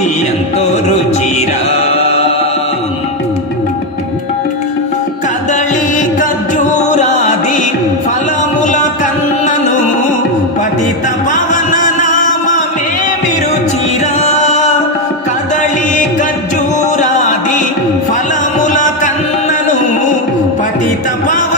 రుచి ఎంతో రుచిరా కదళి ఖర్జూరాది ఫలముల కన్నను పతిత పవన నామమే విరుచిరా కదళి ఖర్జూరాది ఫలముల కన్నను పతిత పవన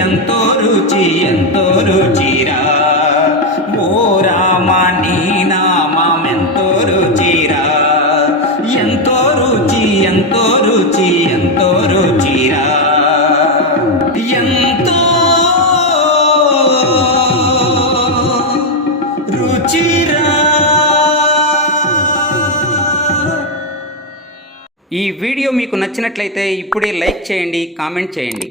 ఎంతో రుచి ఎంతో రుచిరా ఓ రామ నీ నామెంతో రుచిరా ఎంతో రుచి ఎంతో రుచి ఎంతో రుచిరా ఎంతో రుచిరా ఈ వీడియో మీకు నచ్చినట్లయితే ఇప్పుడే లైక్ చేయండి కామెంట్ చేయండి.